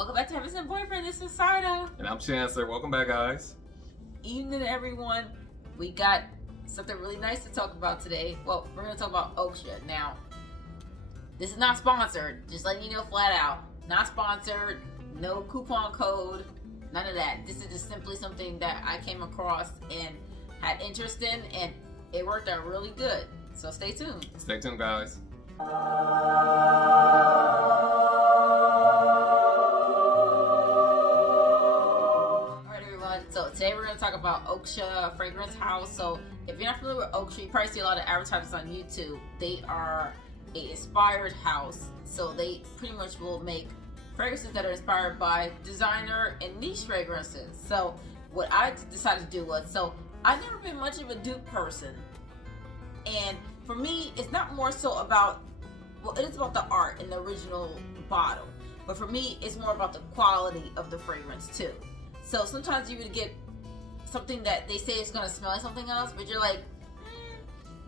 Welcome back to Heavens and Boyfriend. This is Saida. And I'm Chancellor. Welcome back, guys. Evening, everyone. We got something really nice to talk about today. Well, we're going to talk about Oakcha. Now, this is not sponsored. Just letting you know flat out. Not sponsored. No coupon code. None of that. This is just simply something that I came across and had interest in, and it worked out really good. So stay tuned. Stay tuned, guys. So today we're going to talk about Oakcha Fragrance House. So if you're not familiar with Oakcha, you probably see a lot of advertisements on YouTube. They are an inspired house. So they pretty much will make fragrances that are inspired by designer and niche fragrances. So what I decided to do was, so I've never been much of a dupe person. And for me, it's not more so about, well, it is about the art in the original bottle. But for me, it's more about the quality of the fragrance too. So sometimes you would get something that they say is going to smell like something else, but you're like,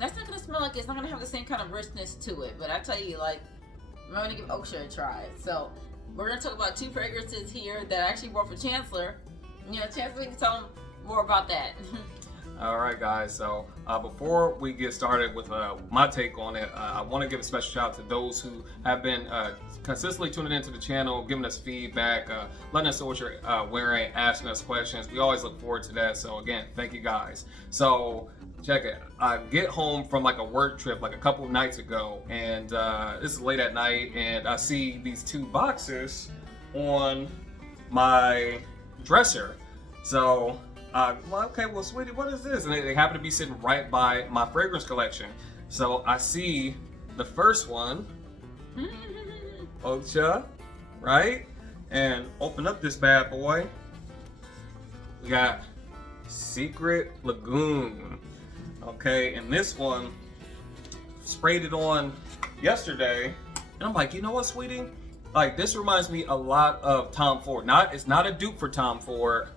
that's not going to smell like it. It's not going to have the same kind of richness to it. But I tell you, like, I'm going to give Oakcha a try. So we're going to talk about two fragrances here that I actually bought for Chancellor. You know, Chancellor, you can tell them more about that. All right, guys. So before we get started with my take on it, I want to give a special shout out to those who have been consistently tuning into the channel, giving us feedback, letting us know what you're wearing, asking us questions. We always look forward to that. So again, thank you guys. So check it. I get home from like a work trip like a couple of nights ago, and this is late at night, and I see these two boxes on my dresser. So well, okay, well, sweetie, what is this? And they happen to be sitting right by my fragrance collection. So I see the first one, Oakcha, right? And open up this bad boy. We got Secret Lagoon. Okay, and this one, sprayed it on yesterday. And I'm like, you know what, sweetie? Like, this reminds me a lot of Tom Ford. It's not a dupe for Tom Ford,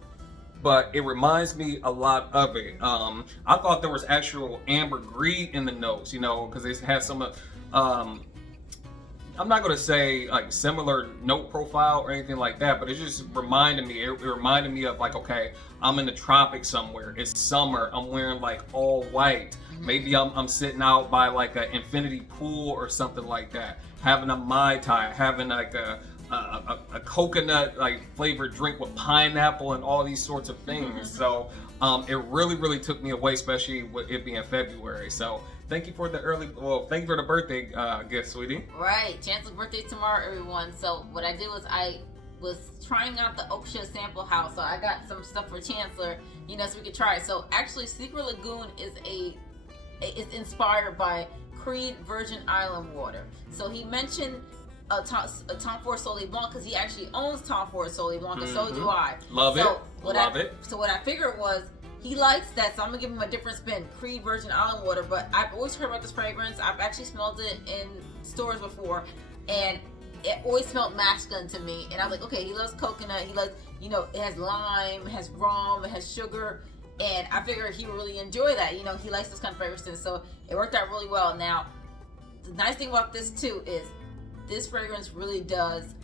but it reminds me a lot of it. I thought there was actual ambergris in the notes, you know, because it has some, I'm not gonna say like similar note profile or anything like that, but it just reminded me, it reminded me of like, okay, I'm in the tropics somewhere, it's summer, I'm wearing like all white. Maybe I'm sitting out by like an infinity pool or something like that, having a Mai Tai, having like a coconut like flavored drink with pineapple and all these sorts of things. So it really took me away, especially with it being February. So thank you for the thank you for the birthday gift, sweetie. Right, Chancellor's birthday tomorrow, everyone. So what I did was I was trying out the Oakcha sample house. So I got some stuff for Chancellor, you know, so we could try it. So actually, Secret Lagoon is inspired by Creed Virgin Island water. So he mentioned a Tom Ford Soleil Blanc because he actually owns Tom Ford Soleil Blanc, and so do I. Love it. So what I figured was he likes that, so I'm gonna give him a different spin. Creed Virgin Island water, but I've always heard about this fragrance. I've actually smelled it in stores before, and it always smelled masculine to me. And I was like, okay, he loves coconut. He loves, you know, it has lime, it has rum, it has sugar. And I figured he would really enjoy that. You know, he likes this kind of fragrances, so it worked out really well. Now, the nice thing about this too is this fragrance really does.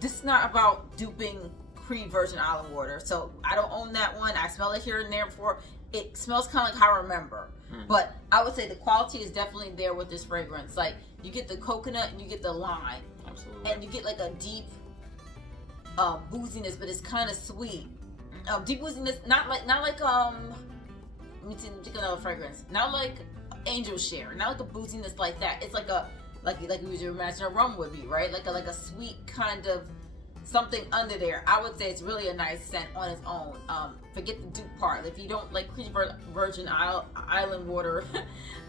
This is not about duping Creed Virgin Island water. So I don't own that one. I smell it here and there before. It smells kind of like how I remember. But I would say the quality is definitely there with this fragrance. Like, you get the coconut and you get the lime. Absolutely. And you get like a deep booziness, but it's kind of sweet. Deep booziness, not like let me take another fragrance. Not like Angel Share, not like a booziness like that. It's like a like you would imagine a rum would be, right? Like a sweet kind of something under there. I would say it's really a nice scent on its own. Forget the dupe part. If you don't like Creed Virgin Island water,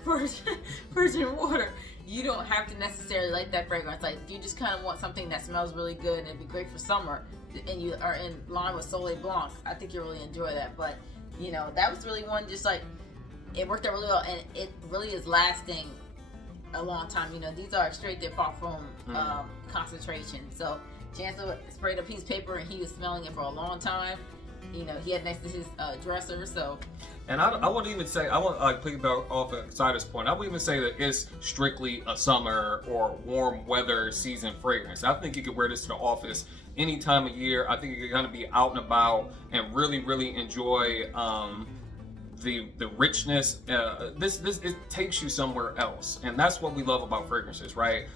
Virgin water, you don't have to necessarily like that fragrance. Like, if you just kind of want something that smells really good and it'd be great for summer, and you are in line with Soleil Blanc, I think you'll really enjoy that. But you know, that was really one, just like, it worked out really well, and it really is lasting a long time. You know, these are straight de parfum concentration. So Chancellor sprayed a piece of paper and he was smelling it for a long time. You know, he had next to his dresser. So, and I wouldn't even say, I want to piggyback off of Sida's point. I wouldn't even say that it's strictly a summer or warm weather season fragrance. I think you could wear this to the office any time of year. I think you're gonna be out and about and really enjoy the richness. This it takes you somewhere else, and that's what we love about fragrances, right?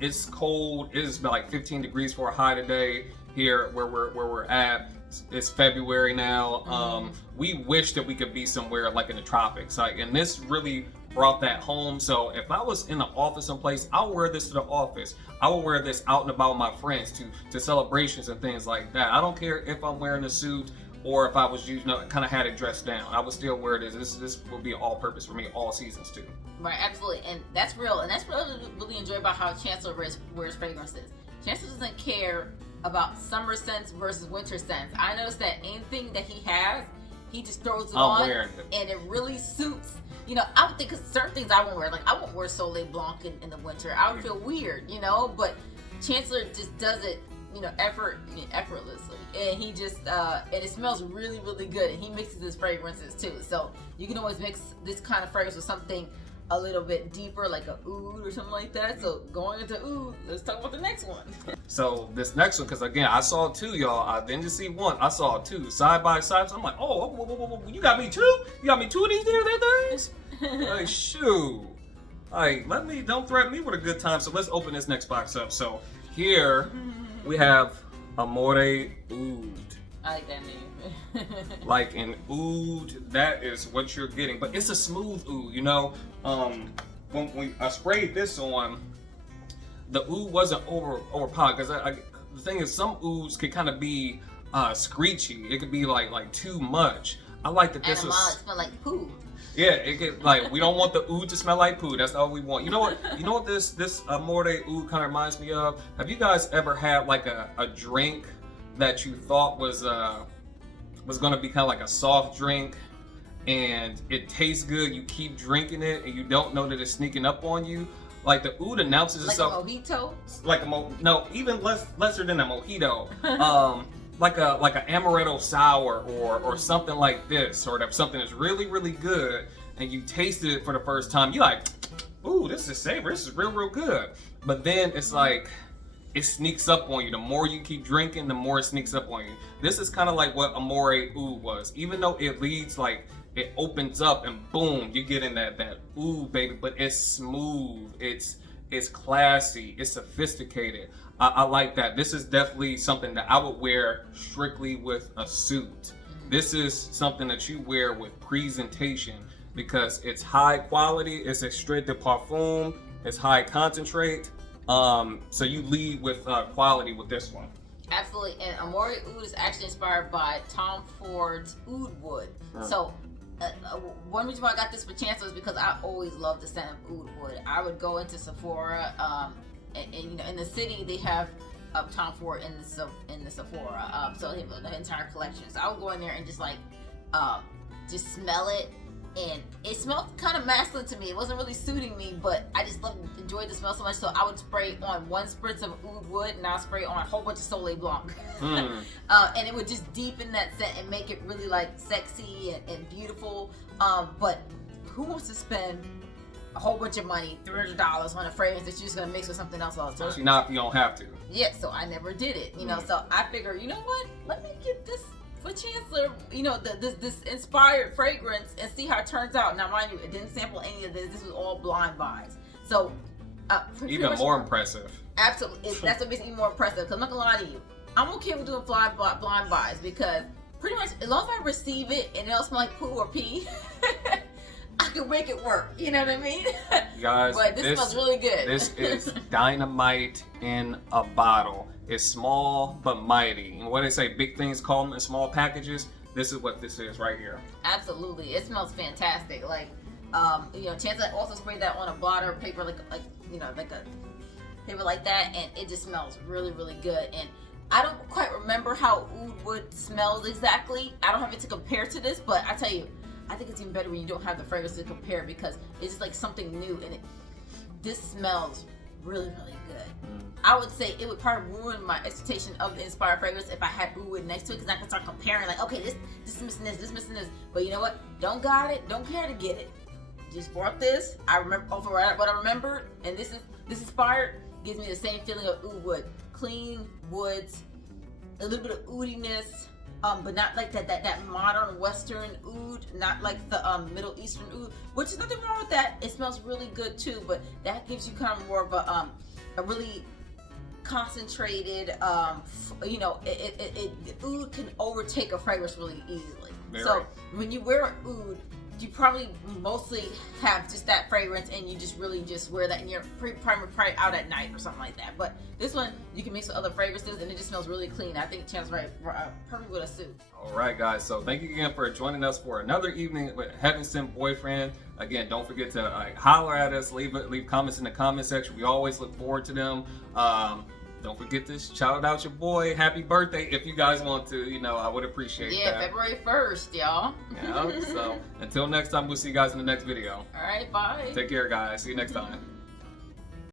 It's cold. It's about like 15 degrees for a high today here where we're at. It's February now. We wish that we could be somewhere like in the tropics, like, and this really brought that home. So if I was in the office someplace, I'll wear this to the office. I will wear this out and about with my friends to celebrations and things like that. I don't care if I'm wearing a suit or if I was kind of had it dressed down. I would still wear this. This will be all purpose for me all seasons too. Right, absolutely, and that's real, and that's what I really enjoy about how Chancellor wears fragrances. Chancellor doesn't care about summer scents versus winter scents. I noticed that anything that he has, he just throws it on, and it really suits. You know, I would think, because certain things I won't wear, like I won't wear Soleil Blanc in the winter. I would feel weird, you know, but Chancellor just does it, you know, effortlessly, and he just and it smells really good, and he mixes his fragrances too. So you can always mix this kind of fragrance with something a little bit deeper, like a oud or something like that. So going into oud, let's talk about the next one. So this next one, because again, I saw two, y'all. I didn't just see one. I saw two side by side. So I'm like, oh, whoa, you got me two? You got me two of these there things? Like, shoot. Like, don't threaten me with a good time. So let's open this next box up. So here we have Amoré Oudh. I like that name. Like an oud, that is what you're getting, but it's a smooth oud, you know. When I sprayed this on, the oud wasn't overpowered, because the thing is, some ouds can kind of be screechy. It could be like too much. I like that this was smell like poo. Yeah, it could, like, we don't want the oud to smell like poo. That's all we want. You know what? You know what this Amoré oud kind of reminds me of? Have you guys ever had like a drink that you thought was gonna be kind of like a soft drink, and it tastes good, you keep drinking it, and you don't know that it's sneaking up on you? Like the oud announces itself. Like a mojito? Like no, even lesser than a mojito. Like a amaretto sour or something like this, or something that's really good, and you taste it for the first time, you're like, ooh, this is savory, this is real good. But then it's like, it sneaks up on you. The more you keep drinking, the more it sneaks up on you. This is kind of like what Amoré Oud was. Even though it leads, like, it opens up and boom, you get in that oud, baby. But it's smooth, it's classy, it's sophisticated. I like that. This is definitely something that I would wear strictly with a suit. This is something that you wear with presentation, because it's high quality, it's extrait de parfum, it's high concentrate. So you lead with quality with this one. Absolutely, and Amoré Oud is actually inspired by Tom Ford's Oud Wood. So one reason why I got this for Chancellor is because I always loved the scent of Oud Wood. I would go into Sephora, and you know, in the city they have Tom Ford in the Sephora, so they have the entire collection. So I would go in there and just just smell it. And it smelled kind of masculine to me. It wasn't really suiting me, but I just enjoyed the smell so much. So I would spray on one spritz of oud wood, and I'll spray on a whole bunch of Soleil Blanc. And it would just deepen that scent and make it really like sexy and beautiful. But who wants to spend a whole bunch of money, $300, on a fragrance that you're just gonna mix with something else all the time? Especially not if you don't have to. Yeah, so I never did it. You know, so I figure, you know what? Let me get this for Chancellor, you know, this inspired fragrance, and see how it turns out. Now, mind you, it didn't sample any of this. This was all blind buys. So, even more impressive. Absolutely, that's what makes it even more impressive. Because I'm not gonna lie to you, I'm okay with doing blind buys, because pretty much as long as I receive it and it don't smell like poo or pee, I can make it work. You know what I mean? Guys, but this smells really good. This is dynamite in a bottle. It's small but mighty. And what they say, big things call them in small packages. This is what this is right here. Absolutely, it smells fantastic. Like, you know, Chancellor also sprayed that on a blotter paper, like you know, like a paper like that, and it just smells really good. And I don't quite remember how oud wood smells exactly. I don't have it to compare to this, but I tell you, I think it's even better when you don't have the fragrance to compare, because it's just like something new, and this smells really good. I would say it would probably ruin my expectation of the inspired fragrance if I had oud wood next to it, because I can start comparing, like, okay, this is missing this missing this. But you know what? Don't got it. Don't care to get it. Just bought this. I remember what I remembered, and this inspired gives me the same feeling of oud wood. Clean woods, a little bit of oudiness, but not like that modern Western oud, not like the Middle Eastern oud, which is nothing wrong with that. It smells really good too, but that gives you kind of more of a really concentrated, you know, oud can overtake a fragrance really easily. So when you wear an oud, you probably mostly have just that fragrance, and you just really just wear that in your primer probably out at night or something like that. But this one you can mix with other fragrances, and it just smells really clean. I think it sounds perfect with a suit. All right, guys. So thank you again for joining us for another evening with Heaven Sent Boyfriend. Again, don't forget to holler at us, leave comments in the comment section. We always look forward to them. Don't forget to shout out your boy. Happy birthday if you guys want to. You know, I would appreciate that. Yeah, February 1st, y'all. Yeah. So until next time, we'll see you guys in the next video. All right, bye. Take care, guys. See you next time.